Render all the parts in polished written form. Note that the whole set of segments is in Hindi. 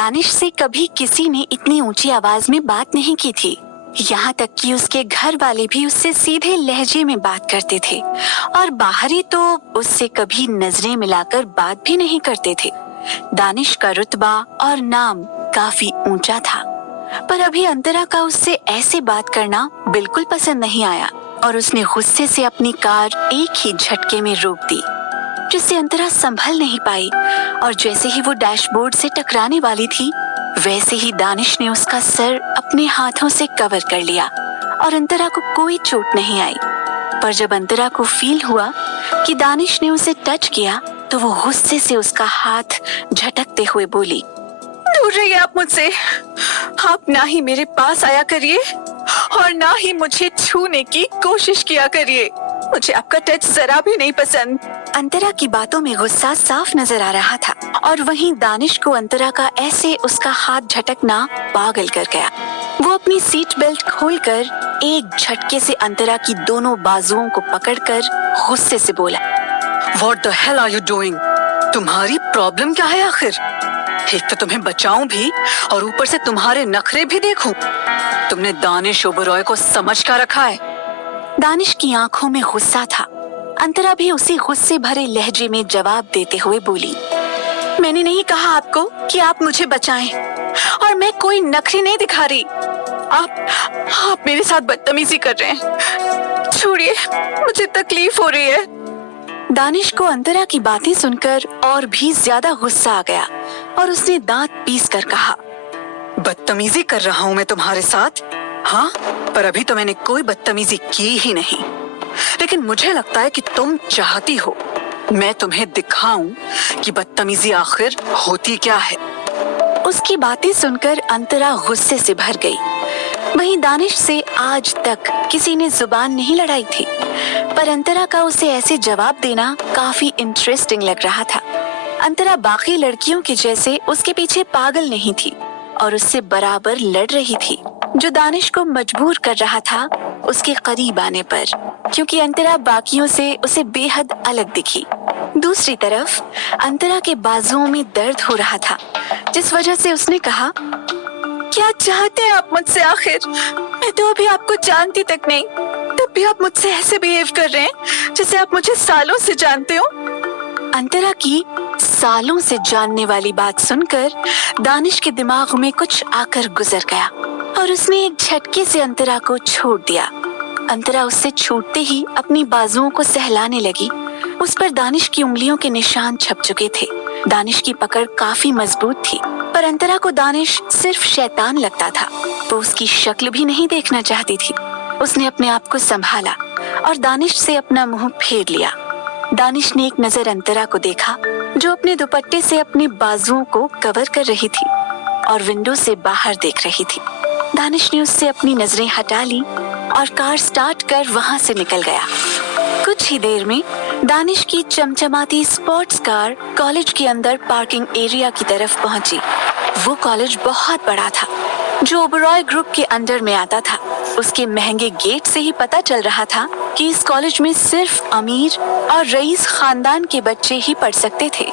दानिश से कभी किसी ने इतनी ऊंची आवाज में बात नहीं की थी। यहाँ तक कि उसके घर वाले भी उससे सीधे लहजे में बात करते थे और बाहरी तो उससे कभी नजरें मिलाकर बात भी नहीं करते थे। दानिश का रुतबा और नाम काफी ऊंचा था, पर अभी अंतरा का उससे ऐसे बात करना बिल्कुल पसंद नहीं आया और उसने गुस्से से अपनी कार एक ही झटके में रोक दी, जिससे अंतरा संभल नहीं पाई और जैसे ही वो डैशबोर्ड से टकराने वाली थी वैसे ही दानिश ने उसका सर अपने हाथों से कवर कर लिया और अंतरा को कोई चोट नहीं आई। पर जब अंतरा को फील हुआ कि दानिश ने उसे टच किया तो वो गुस्से से उसका हाथ झटकते हुए बोली, दूर रहिए आप मुझसे। आप ना ही मेरे पास आया करिए और ना ही मुझे छूने की कोशिश किया करिए। मुझे आपका टच जरा भी नहीं पसंद। अंतरा की बातों में गुस्सा साफ नजर आ रहा था और वहीं दानिश को अंतरा का ऐसे उसका हाथ झटकना पागल कर गया। वो अपनी सीट बेल्ट खोलकर एक झटके से अंतरा की दोनों बाजुओं को पकड़कर गुस्से से बोला, What the hell are you doing? तुम्हारी प्रॉब्लम क्या है आखिर? एक तो तुम्हें बचाऊं भी और ऊपर से तुम्हारे नखरे भी देखूं। तुमने दानिश ओबरॉय को समझ कर रखा है। दानिश की आंखों में गुस्सा था। अंतरा भी उसी गुस्से भरे लहजे में जवाब देते हुए बोली, मैंने नहीं कहा आपको कि आप मुझे बचाएं और मैं कोई नखरे नहीं दिखा रही। आप मेरे साथ बदतमीजी कर रहे हैं। छोड़िए, मुझे तकलीफ हो रही है। दानिश को अंतरा की बातें सुनकर और भी ज्यादा गुस्सा आ गया और उसने दांत पीस कर कहा, बदतमीजी कर रहा हूँ मैं तुम्हारे साथ? हाँ, पर अभी तो मैंने कोई बदतमीजी की ही नहीं, लेकिन मुझे लगता है कि तुम चाहती हो मैं तुम्हें दिखाऊं कि बदतमीजी आखिर होती क्या है। उसकी बातें सुनकर अंतरा गुस्से से भर गई। वहीं दानिश से आज तक किसी ने जुबान नहीं लड़ाई थी, पर अंतरा का उसे ऐसे जवाब देना काफी इंटरेस्टिंग लग रहा था। अंतरा बाकी लड़कियों के जैसे उसके पीछे पागल नहीं थी और उससे बराबर लड़ रही थी, जो दानिश को मजबूर कर रहा था उसके करीब आने पर, क्योंकि अंतरा बाकियों से उसे बेहद अलग दिखी। दूसरी तरफ अंतरा के बाजुओं में दर्द हो रहा था, जिस वजह से उसने कहा, क्या चाहते हैं आप मुझसे आखिर? मैं तो अभी आपको जानती तक नहीं, तब भी आप मुझसे ऐसे बिहेव कर रहे हैं जैसे आप मुझे सालों से जानते हो। अंतरा की सालों से जानने वाली बात सुनकर दानिश के दिमाग में कुछ आकर गुजर गया और उसने एक झटके से अंतरा को छोड़ दिया। अंतरा उससे छूटते ही अपनी बाजुओं को सहलाने लगी। उस पर दानिश की उंगलियों के निशान छप चुके थे। दानिश की पकड़ काफी मजबूत थी, पर अंतरा को दानिश सिर्फ शैतान लगता था। वो उसकी शक्ल भी नहीं देखना चाहती थी। उसने अपने आप को संभाला और दानिश से अपना मुंह फेर लिया। दानिश ने एक नजर अंतरा को देखा, जो अपने दुपट्टे से अपने बाजुओं को कवर कर रही थी और विंडो से बाहर देख रही थी। दानिश ने उससे अपनी नजरें हटा ली और कार स्टार्ट कर वहां से निकल गया। कुछ ही देर में दानिश की चमचमाती स्पोर्ट्स कार कॉलेज के अंदर पार्किंग एरिया की तरफ पहुंची। वो कॉलेज बहुत बड़ा था, जो ओबरॉय ग्रुप के अंडर में आता था। उसके महंगे गेट से ही पता चल रहा था कि इस कॉलेज में सिर्फ अमीर और रईस खानदान के बच्चे ही पढ़ सकते थे।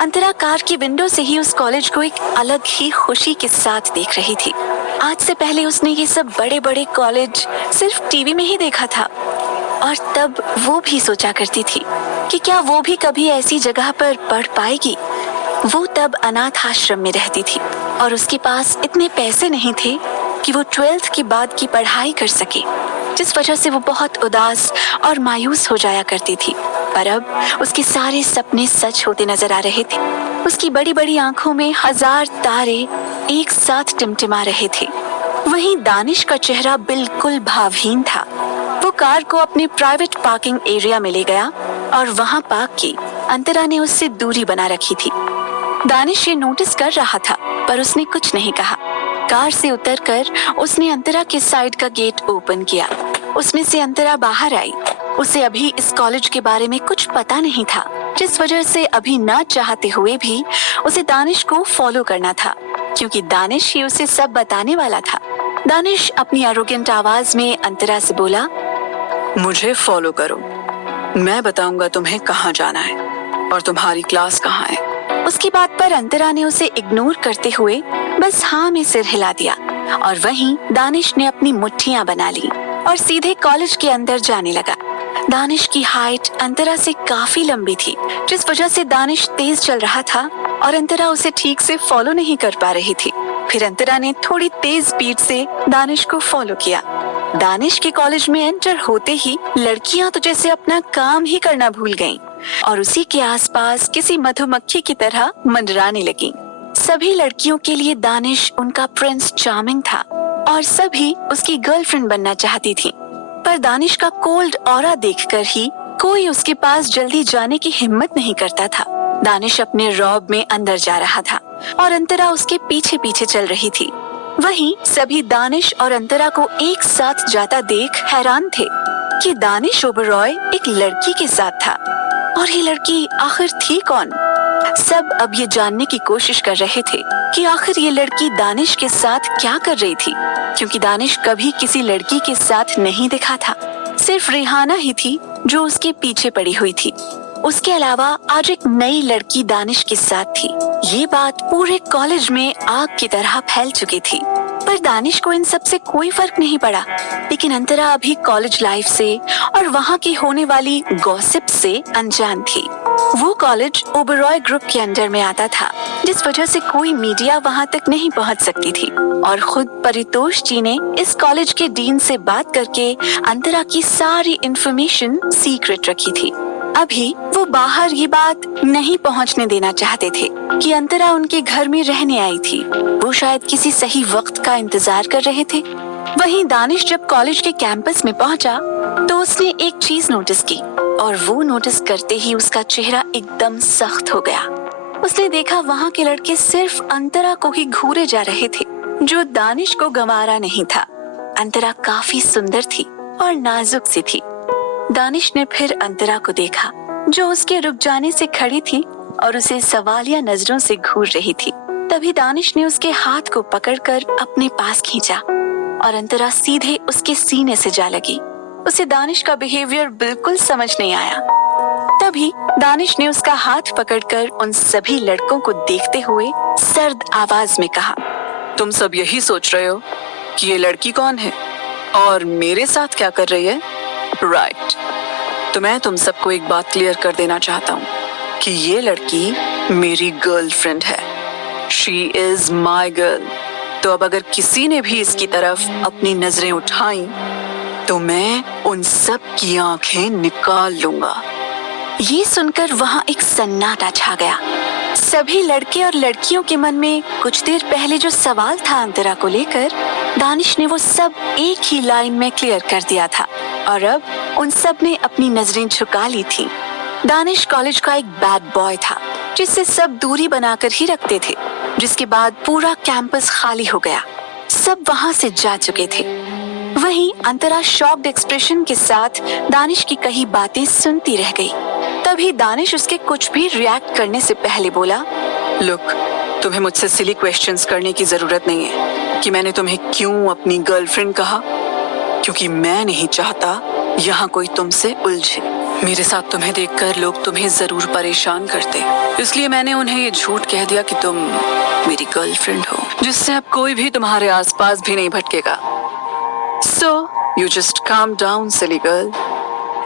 अंतरा कार की विंडो से ही उस कॉलेज को एक अलग ही खुशी के साथ देख रही थी। आज से पहले उसने ये सब बड़े बड़े कॉलेज सिर्फ टीवी में ही देखा था और तब वो भी सोचा करती थी कि क्या वो भी कभी ऐसी जगह पर पढ़ पाएगी। वो तब अनाथ आश्रम में रहती थी और उसके पास इतने पैसे नहीं थे कि वो 12th के बाद की पढ़ाई कर सके, जिस वजह से वो बहुत उदास और मायूस हो जाया करती थी। पर अब उसके सारे सपने सच होते नजर आ रहे थे। उसकी बड़ी बड़ी आंखों में हजार तारे एक साथ टिमटिमा रहे थे। वहीं दानिश का चेहरा बिल्कुल भावहीन था। वो कार को अपने प्राइवेट पार्किंग एरिया में ले गया और वहां पार्क की। अंतरा ने उससे दूरी बना रखी थी। दानिश ये नोटिस कर रहा था, पर उसने कुछ नहीं कहा। कार से उतरकर उसने अंतरा के साइड का गेट ओपन किया। उसमें से अंतरा बाहर आई। उसे अभी इस कॉलेज के बारे में कुछ पता नहीं था, जिस वजह से अभी ना चाहते हुए भी उसे दानिश को फॉलो करना था, क्योंकि दानिश ही उसे सब बताने वाला था। दानिश अपनी एरोगेंट आवाज में अंतरा से बोला, मुझे फॉलो करो, मैं बताऊंगा तुम्हें कहाँ जाना है और तुम्हारी क्लास कहाँ है। उसकी बात पर अंतरा ने उसे इग्नोर करते हुए बस हाँ में सिर हिला दिया और वहीं दानिश ने अपनी मुट्ठियां बना ली और सीधे कॉलेज के अंदर जाने लगा। दानिश की हाइट अंतरा से काफी लंबी थी, जिस वजह से दानिश तेज चल रहा था और अंतरा उसे ठीक से फॉलो नहीं कर पा रही थी। फिर अंतरा ने थोड़ी तेज स्पीड से दानिश को फॉलो किया। दानिश के कॉलेज में एंटर होते ही लड़कियां तो जैसे अपना काम ही करना भूल गईं और उसी के आसपास किसी मधुमक्खी की तरह मंडराने लगीं। सभी लड़कियों के लिए दानिश उनका प्रिंस चार्मिंग था और सभी उसकी गर्लफ्रेंड बनना चाहती थी, पर दानिश का कोल्ड ऑरा देखकर ही कोई उसके पास जल्दी जाने की हिम्मत नहीं करता था। दानिश अपने रॉब में अंदर जा रहा था और अंतरा उसके पीछे पीछे चल रही थी। वहीं सभी दानिश और अंतरा को एक साथ जाता देख हैरान थे कि दानिश ओबरॉय एक लड़की के साथ था और ये लड़की आखिर थी कौन। सब अब ये जानने की कोशिश कर रहे थे कि आखिर ये लड़की दानिश के साथ क्या कर रही थी, क्योंकि दानिश कभी किसी लड़की के साथ नहीं दिखा था। सिर्फ रिहाना ही थी जो उसके पीछे पड़ी हुई थी। उसके अलावा आज एक नई लड़की दानिश के साथ थी। ये बात पूरे कॉलेज में आग की तरह फैल चुकी थी, पर दानिश को इन सब से कोई फर्क नहीं पड़ा। लेकिन अंतरा अभी कॉलेज लाइफ से और वहाँ की होने वाली गॉसिप से अनजान थी। वो कॉलेज ओबरॉय ग्रुप के अंडर में आता था, जिस वजह से कोई मीडिया वहाँ तक नहीं पहुँच सकती थी और खुद परितोष जी ने इस कॉलेज के डीन से बात करके अंतरा की सारी इंफॉर्मेशन सीक्रेट रखी थी। अभी वो बाहर ये बात नहीं पहुंचने देना चाहते थे कि अंतरा उनके घर में रहने आई थी। वो शायद किसी सही वक्त का इंतजार कर रहे थे। वहीं दानिश जब कॉलेज के कैंपस में पहुंचा तो उसने एक चीज नोटिस की और वो नोटिस करते ही उसका चेहरा एकदम सख्त हो गया। उसने देखा वहाँ के लड़के सिर्फ अंतरा को ही घूरे जा रहे थे, जो दानिश को गंवारा नहीं था। अंतरा काफी सुंदर थी और नाजुक सी थी। दानिश ने फिर अंतरा को देखा, जो उसके रुक जाने से खड़ी थी और उसे सवालिया नजरों से घूर रही थी। तभी दानिश ने उसके हाथ को पकड़कर अपने पास खींचा और अंतरा सीधे उसके सीने से जा लगी। उसे दानिश का बिहेवियर बिल्कुल समझ नहीं आया। तभी दानिश ने उसका हाथ पकड़कर उन सभी लड़कों को देखते हुए सर्द आवाज में कहा, तुम सब यही सोच रहे हो कि ये लड़की कौन है और मेरे साथ क्या कर रही है? राइट। तो मैं तुम सबको एक बात क्लियर कर देना चाहता हूँ कि ये लड़की मेरी गर्लफ्रेंड है। She is my girl. तो अब अगर किसी ने भी इसकी तरफ अपनी नजरें उठाई तो मैं उन सब की आंखें निकाल लूंगा। ये सुनकर वहाँ एक सन्नाटा छा गया। सभी लड़के और लड़कियों के मन में कुछ देर पहले जो सवाल था अंतरा को लेकर, दानिश ने वो सब एक ही लाइन में क्लियर कर दिया था और अब उन सब ने अपनी नजरें झुका ली थी। दानिश कॉलेज का एक बैड बॉय था, जिससे सब दूरी बनाकर ही रखते थे, जिसके बाद पूरा कैंपस खाली हो गया। सब वहाँ से जा चुके थे। वहीं अंतरा शॉक्ड एक्सप्रेशन के साथ दानिश की कही बातें सुनती रह गई। तभी दानिश उसके कुछ भी रिएक्ट करने से पहले बोला, लुक, तुम्हें मुझसे सिली क्वेश्चंस करने की जरूरत नहीं है कि मैंने तुम्हें क्यों अपनी गर्लफ्रेंड कहा, क्योंकि मैं नहीं चाहता यहाँ कोई तुमसे उलझे। मेरे साथ तुम्हें देखकर लोग तुम्हें जरूर परेशान करते, इसलिए मैंने उन्हें ये झूठ कह दिया कि तुम मेरी गर्लफ्रेंड हो, जिससे अब कोई भी तुम्हारे आसपास भी नहीं भटकेगा। So you just calm down, silly girl.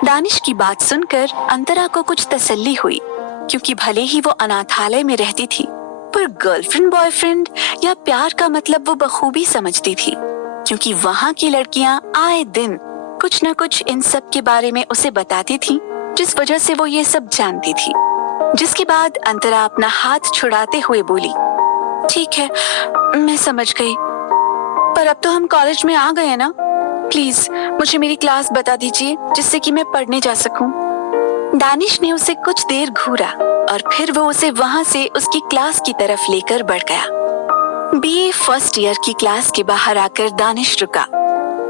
Danish की बात सुनकर अंतरा को कुछ तसल्ली हुई, क्योंकि भले ही वो अनाथालय में रहती थी, पर गर्लफ्रेंड बॉयफ्रेंड या प्यार का मतलब वो बखूबी समझती थी, क्योंकि वहाँ की लड़कियाँ आए दिन कुछ न कुछ इन सब के बारे में उसे बताती थी, जिस वजह से वो ये सब जानती थी। जिसके बाद अंतरा अपना हाथ छुड़ाते हुए बोली, ठीक है, मैं समझ गई, पर अब तो हम कॉलेज में आ गए ना, प्लीज मुझे मेरी क्लास बता दीजिए जिससे कि मैं पढ़ने जा सकूं। दानिश ने उसे कुछ देर घूरा और फिर वो उसे वहाँ से उसकी क्लास की तरफ लेकर बढ़ गया। बीए फर्स्ट ईयर की क्लास के बाहर आकर दानिश रुका।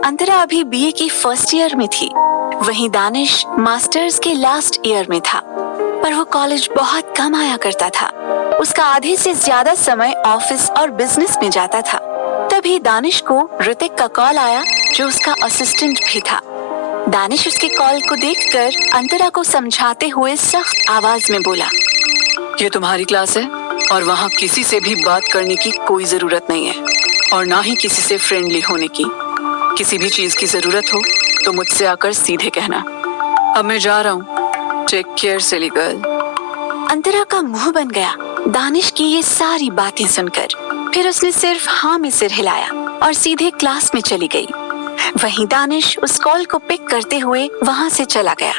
अंतरा अभी बीए की फर्स्ट ईयर में थी, वहीं दानिश मास्टर्स के लास्ट ईयर में था, पर वो कॉलेज बहुत कम आया करता था। उसका आधे से ज्यादा समय ऑफिस और बिजनेस में जाता था। तभी दानिश को ऋतिक का कॉल आया, जो उसका असिस्टेंट भी था। दानिश उसके कॉल को देखकर अंतरा को समझाते हुए सख्त आवाज में बोला, ये तुम्हारी क्लास है और वहाँ किसी से भी बात करने की कोई जरूरत नहीं है और ना ही किसी से फ्रेंडली होने की। किसी भी चीज की जरूरत हो तो मुझसे आकर सीधे कहना। अब मैं जा रहा हूँ। Take care silly girl. Antara का मुंह बन गया दानिश की ये सारी बातें सुनकर। फिर उसने सिर्फ हाँ में सिर हिलाया और सीधे क्लास में चली गई। वहीं दानिश उस कॉल को पिक करते हुए वहाँ से चला गया।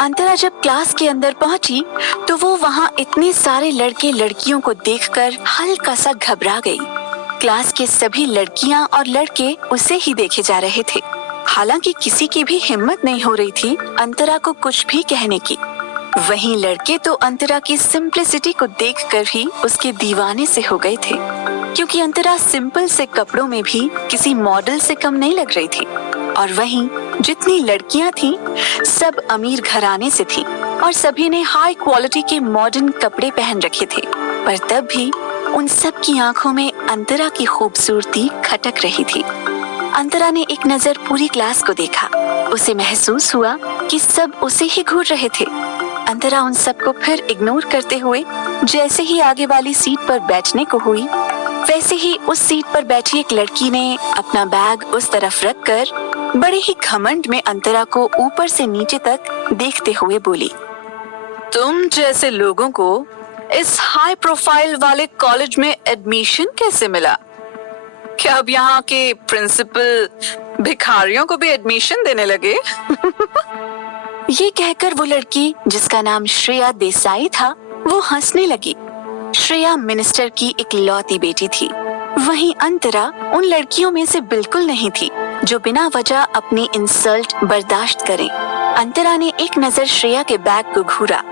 अंतरा जब क्लास के अंदर पहुंची तो वो वहाँ इतने सारे लड़के लड़कियों को देखकर हल्का सा घबरा गई। क्लास के सभी लड़कियां और लड़के उसे ही देखे जा रहे थे। हालांकि किसी की भी हिम्मत नहीं हो रही थी अंतरा को कुछ भी कहने की। वहीं लड़के तो अंतरा की सिंप्लिसिटी को देखकर ही उसके दीवाने से हो गए थे, क्योंकि अंतरा सिंपल से कपड़ों में भी किसी मॉडल से कम नहीं लग रही थी। और वहीं जितनी लड़कियां थीं, सब अमीर घराने से थीं और सभी ने हाई क्वालिटी के मॉडर्न कपड़े पहन रखे थे। पर तब भी उन सब की आंखों में अंतरा की खूबसूरती खटक रही थी। अंतरा ने एक नजर पूरी क्लास को देखा। उसे महसूस हुआ कि सब उसे ही घूर रहे थे। अंतरा उन सबको फिर इग्नोर करते हुए जैसे ही आगे वाली सीट पर बैठने को हुई, वैसे ही उस सीट पर बैठी एक लड़की ने अपना बैग उस तरफ रखकर बड़े ही घमंड में अंतरा को ऊपर से नीचे तक देखते हुए बोली, तुम जैसे लोगों को इस हाई प्रोफाइल वाले कॉलेज में एडमिशन कैसे मिला? क्या अब यहाँ के प्रिंसिपल भिखारियों को भी एडमिशन देने लगे? ये कहकर वो लड़की जिसका नाम श्रेया देसाई था वो हंसने लगी। श्रेया मिनिस्टर की इकलौती बेटी थी। वहीं अंतरा उन लड़कियों में से बिल्कुल नहीं थी जो बिना वजह अपनी इंसल्ट बर्दाश्त करें। अंतरा ने एक नजर श्रेया के बैग को घूरा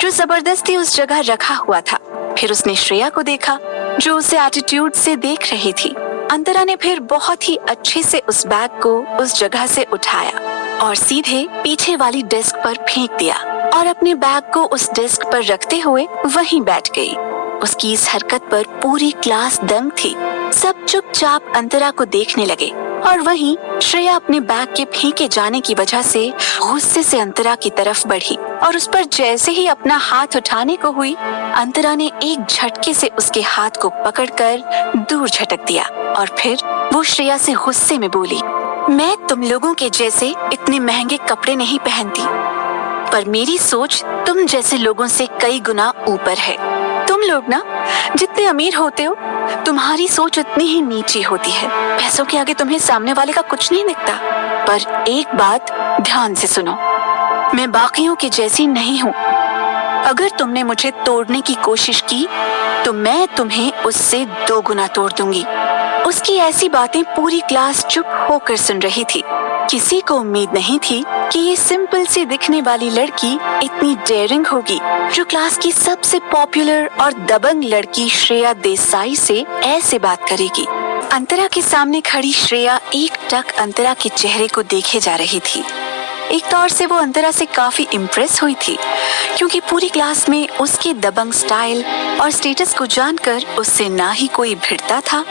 जो जबरदस्ती उस जगह रखा हुआ था। फिर उसने श्रेया को देखा जो उसे एटीट्यूड से देख रही थी। अंतरा ने फिर बहुत ही अच्छे से उस बैग को उस जगह से उठाया और सीधे पीछे वाली डेस्क पर फेंक दिया और अपने बैग को उस डेस्क पर रखते हुए वहीं बैठ गई। उसकी इस हरकत पर पूरी क्लास दंग थी। सब चुपचाप अंतरा को देखने लगे और वहीं श्रेया अपने बैग के फेंके जाने की वजह से गुस्से से अंतरा की तरफ बढ़ी और उस पर जैसे ही अपना हाथ उठाने को हुई, अंतरा ने एक झटके से उसके हाथ को पकड़कर दूर झटक दिया और फिर वो श्रेया से गुस्से में बोली, मैं तुम लोगों के जैसे इतने महंगे कपड़े नहीं पहनती, पर मेरी सोच तुम जैसे लोगों से कई गुना ऊपर है। तुम लोग ना जितने अमीर होते हो तुम्हारी सोच उतनी ही नीची होती है। पैसों के आगे तुम्हें सामने वाले का कुछ नहीं दिखता। पर एक बात ध्यान से सुनो, मैं बाकियों के जैसी नहीं हूँ। अगर तुमने मुझे तोड़ने की कोशिश की तो मैं तुम्हें उससे 2 गुना तोड़ दूंगी। उसकी ऐसी बातें पूरी क्लास चुप होकर सुन रही थी। किसी को उम्मीद नहीं थी कि ये सिंपल सी दिखने वाली लड़की इतनी डेयरिंग होगी जो क्लास की सबसे पॉपुलर और दबंग लड़की श्रेया देसाई से ऐसे बात करेगी। अंतरा के सामने खड़ी श्रेया एक टक अंतरा के चेहरे को देखे जा रही थी। एक तौर से वो अंतरा से काफी इम्प्रेस हुई थी, क्योंकि पूरी क्लास में उसके दबंग स्टाइल और स्टेटस को जानकर उससे ना ही कोई भिड़ता था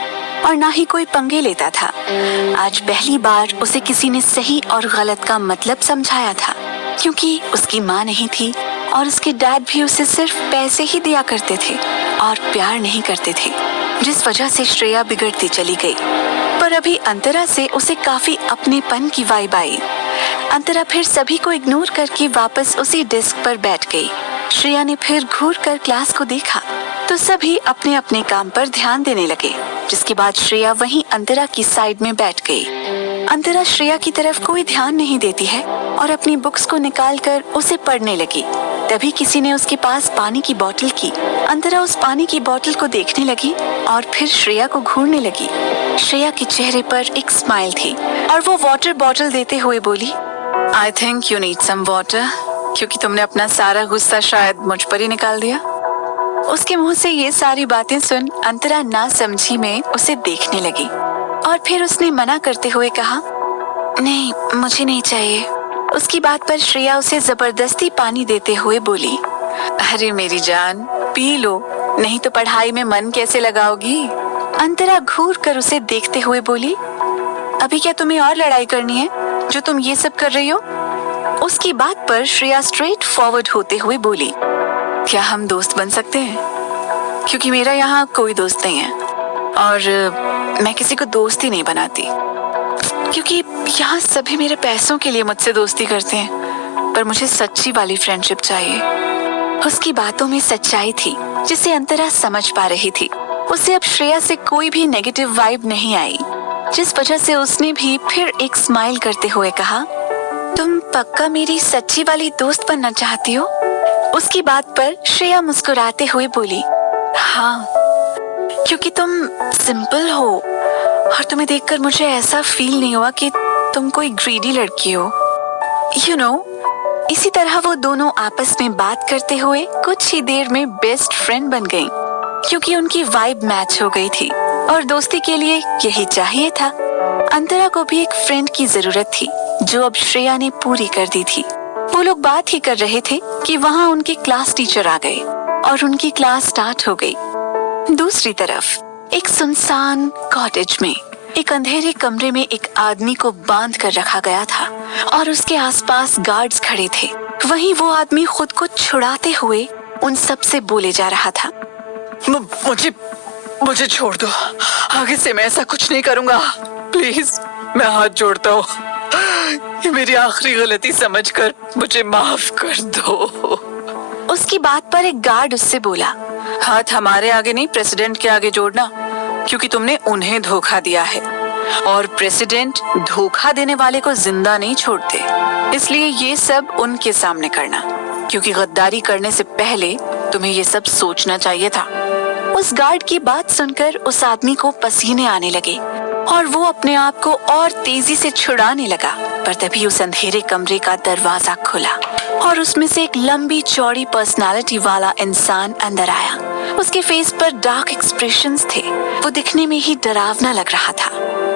और ना ही कोई पंगे लेता था। आज पहली बार उसे किसी ने सही और गलत का मतलब समझाया था, क्योंकि उसकी माँ नहीं थी और उसके डैड भी उसे सिर्फ पैसे ही दिया करते थे और प्यार नहीं करते थे, जिस वजह से श्रेया बिगड़ती चली गई। पर अभी अंतरा से उसे काफी अपनेपन की वाइब आई। अंतरा फिर सभी को इग्नोर करके वापस उसी डेस्क पर बैठ गई। श्रेया ने फिर घूर कर क्लास को देखा तो सभी अपने अपने काम पर ध्यान देने लगे, जिसके बाद श्रेया वहीं अंतरा की साइड में बैठ गई। अंतरा श्रेया की तरफ कोई ध्यान नहीं देती है और अपनी बुक्स को निकालकर उसे पढ़ने लगी। तभी किसी ने उसके पास पानी की बोतल की। अंतरा उस पानी की बोतल को देखने लगी और फिर श्रेया को घूरने लगी। श्रेया के चेहरे पर एक स्माइल थी और वो वाटर बॉटल देते हुए बोली, I think you need some water, क्योंकि तुमने अपना सारा गुस्सा शायद मुझ पर ही निकाल दिया। उसके मुंह से ये सारी बातें सुन अंतरा ना समझी में उसे देखने लगी और फिर उसने मना करते हुए कहा, नहीं मुझे नहीं चाहिए। उसकी बात पर श्रेया उसे जबरदस्ती पानी देते हुए बोली, अरे मेरी जान पी लो, नहीं तो पढ़ाई में मन कैसे लगाओगी। अंतरा घूर कर उसे देखते हुए बोली, अभी क्या तुम्हें और लड़ाई करनी है जो तुम ये सब कर रही हो? उसकी बात पर श्रेया स्ट्रेट फॉरवर्ड होते हुए बोली, क्या हम दोस्त बन सकते हैं? क्योंकि मेरा यहाँ कोई दोस्त नहीं है और मैं किसी को दोस्त ही नहीं बनाती, क्योंकि यहाँ सभी मेरे पैसों के लिए मुझसे दोस्ती करते हैं, पर मुझे सच्ची वाली फ्रेंडशिप चाहिए। उसकी बातों में सच्चाई थी जिसे अंतरा समझ पा रही थी। उसे अब श्रेया से कोई भी नेगेटिव वाइब नहीं आई, जिस वजह से उसने भी फिर एक स्माइल करते हुए कहा, तुम पक्का मेरी सच्ची वाली दोस्त बनना चाहती हो? उसकी बात पर श्रेया मुस्कुराते हुए बोली, हाँ, क्योंकि तुम सिंपल हो और तुम्हें देखकर मुझे ऐसा फील नहीं हुआ कि तुम कोई ग्रीडी लड़की हो। यू नो, इसी तरह वो दोनों आपस में बात करते हुए कुछ ही देर में बेस्ट फ्रेंड बन गईं, क्योंकि उनकी वाइब मैच हो गई थी और दोस्ती के लिए यही चाहिए था। अंतरा को भी एक फ्रेंड की जरूरत थी, जो अब श्रेया ने पूरी कर दी थी। वो लोग बात ही कर रहे थे कि वहाँ उनके क्लास टीचर आ गए और उनकी क्लास स्टार्ट हो गई। दूसरी तरफ एक सुनसान कॉटेज में एक अंधेरे कमरे में एक आदमी को बांध कर रखा गया था और उसके आसपास गार्ड्स खड़े थे। वहीं वो आदमी खुद को छुड़ाते हुए उन सब से बोले जा रहा था, मुझे छोड़ दो, आगे से मैं ऐसा कुछ नहीं करूंगा, प्लीज, मैं हाथ जोड़ता हूँ, ये मेरी आखिरी गलती समझकर मुझे माफ कर दो। उसकी बात पर एक गार्ड उससे बोला, हाथ हमारे आगे नहीं, प्रेसिडेंट के आगे जोड़ना, क्योंकि तुमने उन्हें धोखा दिया है और प्रेसिडेंट धोखा देने वाले को जिंदा नहीं छोड़ते, इसलिए ये सब उनके सामने करना, क्योंकि गद्दारी करने से पहले तुम्हें ये सब सोचना चाहिए था। उस गार्ड की बात सुनकर उस आदमी को पसीने आने लगे और वो अपने आप को और तेजी से छुड़ाने लगा, पर तभी उस अंधेरे कमरे का दरवाजा खुला और उसमें से एक लंबी चौड़ी पर्सनालिटी वाला इंसान अंदर आया। उसके फेस पर डार्क एक्सप्रेशंस थे, वो दिखने में ही डरावना लग रहा था।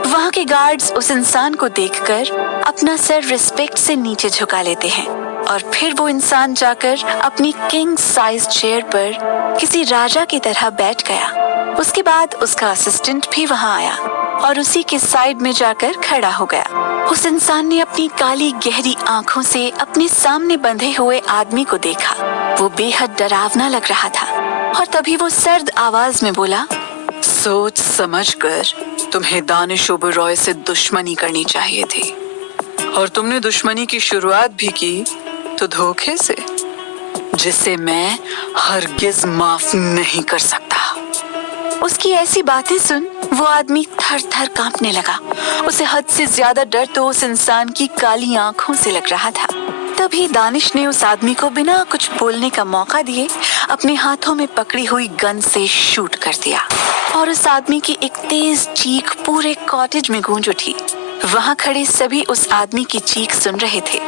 वहाँ के गार्ड्स उस इंसान को देखकर अपना सर रिस्पेक्ट से नीचे झुका लेते हैं और फिर वो इंसान जाकर अपनी किंग साइज चेयर पर किसी राजा की तरह बैठ गया। उसके बाद उसका असिस्टेंट भी वहाँ आया और उसी के साइड में जाकर खड़ा हो गया। उस इंसान ने अपनी काली गहरी आंखों से अपने सामने बंधे हुए आदमी को देखा। वो बेहद डरावना लग रहा था और तभी वो सर्द आवाज में बोला, सोच समझकर तुम्हें दानिश ओबेरॉय से दुश्मनी करनी चाहिए थी, और तुमने दुश्मनी की शुरुआत भी की तो धोखे से, जिसे मैं हरगिज माफ नहीं कर सकता। उसकी ऐसी बातें सुन वो आदमी थर थर कांपने लगा। उसे हद से ज्यादा डर तो उस इंसान की काली आंखों से लग रहा था। तभी दानिश ने उस आदमी को बिना कुछ बोलने का मौका दिए अपने हाथों में पकड़ी हुई गन से शूट कर दिया और उस आदमी की एक तेज चीख पूरे कॉटेज में गूंज उठी। वहाँ खड़े सभी उस आदमी की चीख सुन रहे थे,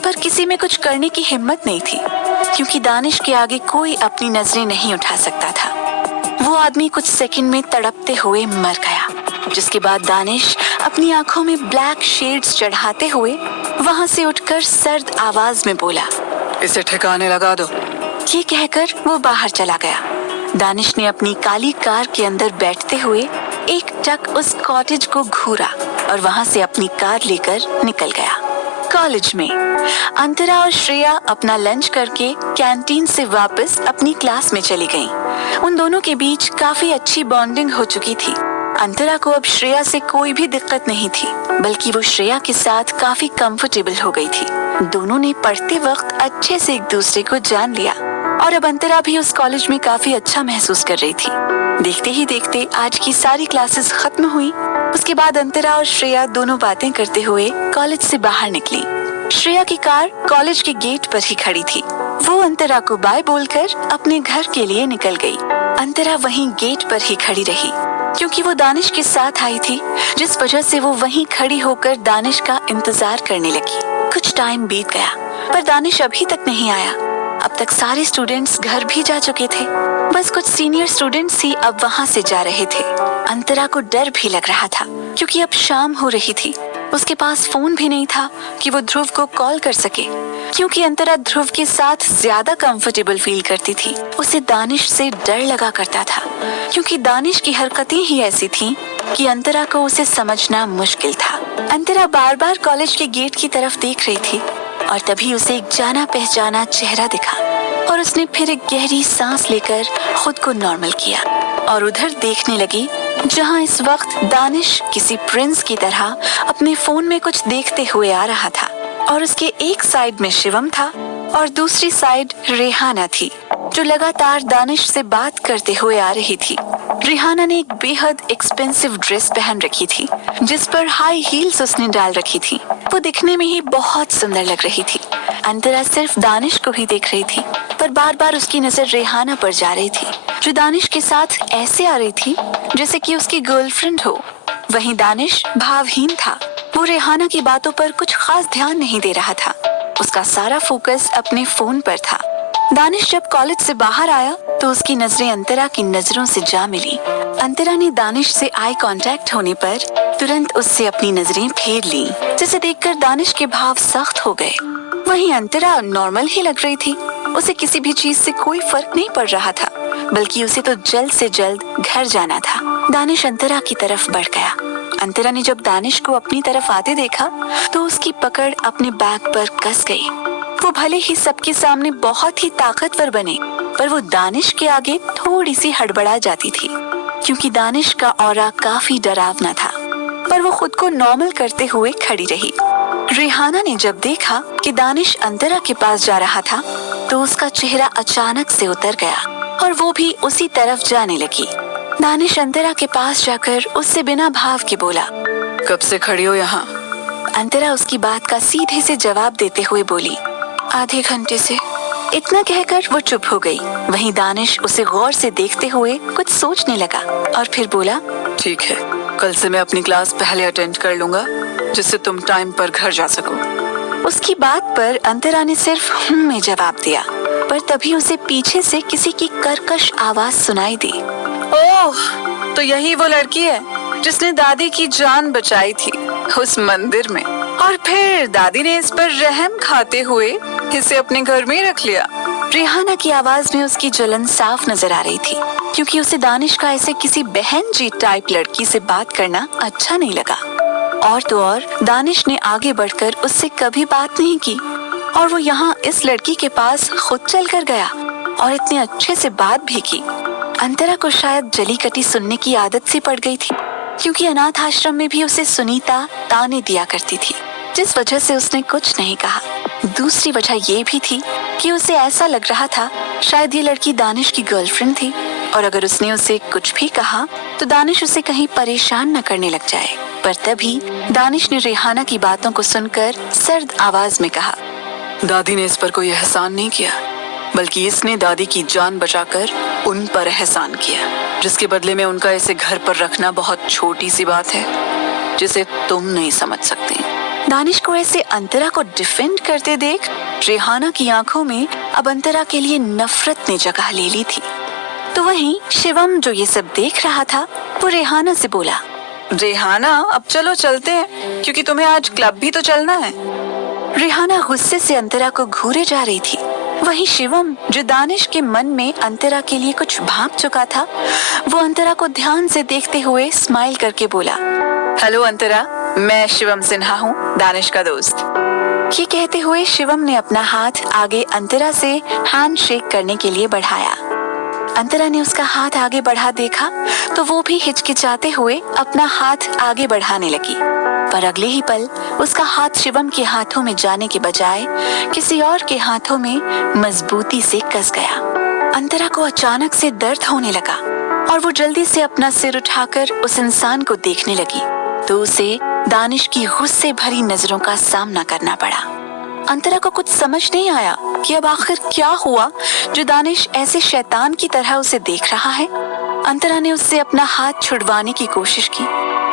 पर किसी में कुछ करने की हिम्मत नहीं थी, क्योंकि दानिश के आगे कोई अपनी नजरें नहीं उठा सकता था। वो आदमी कुछ सेकंड में तड़पते हुए मर गया, जिसके बाद दानिश अपनी आंखों में ब्लैक शेड्स चढ़ाते हुए वहाँ से उठकर सर्द आवाज में बोला, इसे ठिकाने लगा दो। ये कहकर वो बाहर चला गया। दानिश ने अपनी काली कार के अंदर बैठते हुए एक टक उस कॉटेज को घूरा और वहाँ से अपनी कार लेकर निकल गया। कॉलेज में अंतरा और श्रेया अपना लंच करके कैंटीन से वापस अपनी क्लास में चली गईं। उन दोनों के बीच काफी अच्छी बॉन्डिंग हो चुकी थी। अंतरा को अब श्रेया से कोई भी दिक्कत नहीं थी, बल्कि वो श्रेया के साथ काफी कंफर्टेबल हो गई थी। दोनों ने पढ़ते वक्त अच्छे से एक दूसरे को जान लिया और अब अंतरा भी उस कॉलेज में काफी अच्छा महसूस कर रही थी। देखते ही देखते आज की सारी क्लासेस खत्म हुई। उसके बाद अंतरा और श्रेया दोनों बातें करते हुए कॉलेज से बाहर निकली। श्रेया की कार कॉलेज के गेट पर ही खड़ी थी। वो अंतरा को बाय बोलकर अपने घर के लिए निकल गई। अंतरा वहीं गेट पर ही खड़ी रही, क्योंकि वो दानिश के साथ आई थी, जिस वजह से वो वहीं खड़ी होकर दानिश का इंतजार करने लगी। कुछ टाइम बीत गया, पर दानिश अभी तक नहीं आया। अब तक सारे स्टूडेंट्स घर भी जा चुके थे, बस कुछ सीनियर स्टूडेंट्स ही अब वहाँ से जा रहे थे। अंतरा को डर भी लग रहा था, क्योंकि अब शाम हो रही थी। उसके पास फोन भी नहीं था कि वो ध्रुव को कॉल कर सके, क्योंकि अंतरा ध्रुव के साथ ज्यादा कंफर्टेबल फील करती थी। उसे दानिश से डर लगा करता था, क्योंकि दानिश की हरकतें ही ऐसी थीं कि अंतरा को उसे समझना मुश्किल था। अंतरा बार बार कॉलेज के गेट की तरफ देख रही थी और तभी उसे एक जाना पहचाना चेहरा दिखा। और उसने फिर एक गहरी सांस लेकर खुद को नॉर्मल किया और उधर देखने लगी जहां इस वक्त दानिश किसी प्रिंस की तरह अपने फोन में कुछ देखते हुए आ रहा था और उसके एक साइड में शिवम था और दूसरी साइड रेहाना थी जो लगातार दानिश से बात करते हुए आ रही थी। रेहाना ने एक बेहद एक्सपेंसिव ड्रेस पहन रखी थी जिस पर हाई हील्स उसने डाल रखी थी। वो दिखने में ही बहुत सुंदर लग रही थी। अंतरा सिर्फ दानिश को ही देख रही थी पर बार बार उसकी नजर रेहाना पर जा रही थी जो दानिश के साथ ऐसे आ रही थी जैसे कि उसकी गर्लफ्रेंड हो। वहीं दानिश भावहीन था। वो रेहाना की बातों पर कुछ खास ध्यान नहीं दे रहा था। उसका सारा फोकस अपने फोन पर था। दानिश जब कॉलेज से बाहर आया तो उसकी नजरें अंतरा की नजरों से जा मिली। अंतरा ने दानिश से आई कांटेक्ट होने पर तुरंत उससे अपनी नजरें फेर ली जिसे देखकर दानिश के भाव सख्त हो गए। वहीं अंतरा नॉर्मल ही लग रही थी। उसे किसी भी चीज से कोई फर्क नहीं पड़ रहा था बल्कि उसे तो जल्द से जल्द घर जाना था। दानिश अंतरा की तरफ बढ़ गया। अंतरा ने जब दानिश को अपनी तरफ आते देखा तो उसकी पकड़ अपने बैग पर कस गई। वो भले ही सबके सामने बहुत ही ताकतवर बने पर वो दानिश के आगे थोड़ी सी हड़बड़ा जाती थी क्योंकि दानिश का ऑरा काफी डरावना था। पर वो खुद को नॉर्मल करते हुए खड़ी रही। रेहाना ने जब देखा कि दानिश अंतरा के पास जा रहा था तो उसका चेहरा अचानक से उतर गया और वो भी उसी तरफ जाने लगी। दानिश अंतरा के पास जाकर उससे बिना भाव के बोला, कब से खड़ी हो यहाँ? अंतरा उसकी बात का सीधे से जवाब देते हुए बोली, आधे घंटे से। इतना कहकर वो चुप हो गई। वहीं दानिश उसे गौर से देखते हुए कुछ सोचने लगा और फिर बोला, ठीक है, कल से मैं अपनी क्लास पहले अटेंड कर लूंगा जिससे तुम टाइम पर घर जा सको। उसकी बात पर अंतरा ने सिर्फ में जवाब दिया पर तभी उसे पीछे से किसी की कर्कश आवाज सुनाई दी। ओह, तो यही वो लड़की है जिसने दादी की जान बचाई थी उस मंदिर में और फिर दादी ने इस पर रहम खाते हुए इसे अपने घर में रख लिया। रेहाना की आवाज में उसकी जलन साफ नजर आ रही थी क्योंकि उसे दानिश का ऐसे किसी बहन जी टाइप लड़की से बात करना अच्छा नहीं लगा। और तो और दानिश ने आगे बढ़कर उससे कभी बात नहीं की और वो यहाँ इस लड़की के पास खुद चल कर गया और इतने अच्छे से बात भी की। अंतरा को शायद जली कटी सुनने की आदत सी पड़ गई थी क्योंकि अनाथ आश्रम में भी उसे सुनीता ताने दिया करती थी जिस वजह से उसने कुछ नहीं कहा। दूसरी वजह ये भी थी कि उसे ऐसा लग रहा था शायद ये लड़की दानिश की गर्लफ्रेंड थी और अगर उसने उसे कुछ भी कहा तो दानिश उसे कहीं परेशान न करने लग जाए। पर तभी दानिश ने रेहाना की बातों को सुनकर सर्द आवाज में कहा, दादी ने इस पर कोई एहसान नहीं किया बल्कि इसने दादी की जान बचाकर उन पर एहसान किया जिसके बदले में उनका इसे घर पर रखना बहुत छोटी सी बात है जिसे तुम नहीं समझ सकती। दानिश को ऐसे अंतरा को डिफेंड करते देख रेहाना की आंखों में अब अंतरा के लिए नफरत ने जगह ले ली थी। तो वहीं शिवम जो ये सब देख रहा था वो रेहाना से बोला, रेहाना अब चलो चलते हैं क्योंकि तुम्हें आज क्लब भी तो चलना है। रेहाना गुस्से से अंतरा को घूरे जा रही थी। वहीं शिवम जो दानिश के मन में अंतरा के लिए कुछ भांप चुका था वो अंतरा को ध्यान से देखते हुए स्माइल करके बोला, हेलो अंतरा, मैं शिवम सिन्हा हूँ, दानिश का दोस्त। ये कहते हुए शिवम ने अपना हाथ आगे अंतरा से हैंड शेक करने के लिए बढ़ाया। अंतरा ने उसका हाथ आगे बढ़ा देखा तो वो भी हिचकिचाते हुए अपना हाथ आगे बढ़ाने लगी पर अगले ही पल उसका हाथ शिवम के हाथों में जाने के बजाय किसी और के हाथों में मजबूती से कस गया। अंतरा को अचानक से दर्द होने लगा और वो जल्दी से अपना सिर उठाकर उस इंसान को देखने लगी तो उसे दानिश की गुस्से भरी नजरों का सामना करना पड़ा। अंतरा को कुछ समझ नहीं आया कि अब आखिर क्या हुआ जो दानिश ऐसे शैतान की तरह उसे देख रहा है। अंतरा ने उससे अपना हाथ छुड़वाने की कोशिश की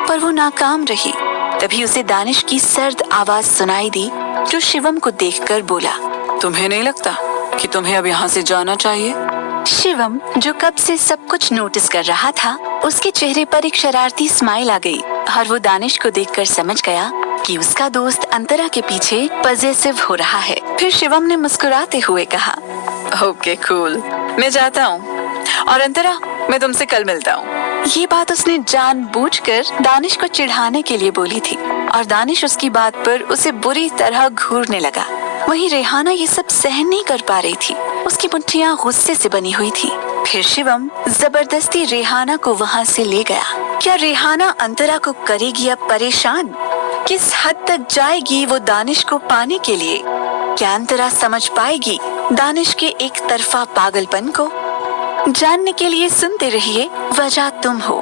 पर वो नाकाम रही। तभी उसे दानिश की सर्द आवाज सुनाई दी जो शिवम को देखकर बोला, तुम्हें नहीं लगता कि तुम्हें अब यहाँ से जाना चाहिए? शिवम जो कब से सब कुछ नोटिस कर रहा था उसके चेहरे पर एक शरारती स्माइल आ गई और वो दानिश को देखकर समझ गया कि उसका दोस्त अंतरा के पीछे पजेसिव हो रहा है। फिर शिवम ने मुस्कुराते हुए कहा, ओके कूल, मैं जाता हूँ और अंतरा मैं तुमसे कल मिलता हूँ। ये बात उसने जानबूझकर दानिश को चिढ़ाने के लिए बोली थी और दानिश उसकी बात पर उसे बुरी तरह घूरने लगा। वहीं रेहाना ये सब सहन नहीं कर पा रही थी। उसकी मुट्ठियां गुस्से से बनी हुई थी। फिर शिवम जबरदस्ती रेहाना को वहाँ से ले गया। क्या रेहाना अंतरा को करेगी अब परेशान? किस हद तक जाएगी वो दानिश को पाने के लिए? क्या अंतरा समझ पाएगी दानिश के एक तरफा पागलपन को? जानने के लिए सुनते रहिए वजह तुम हो।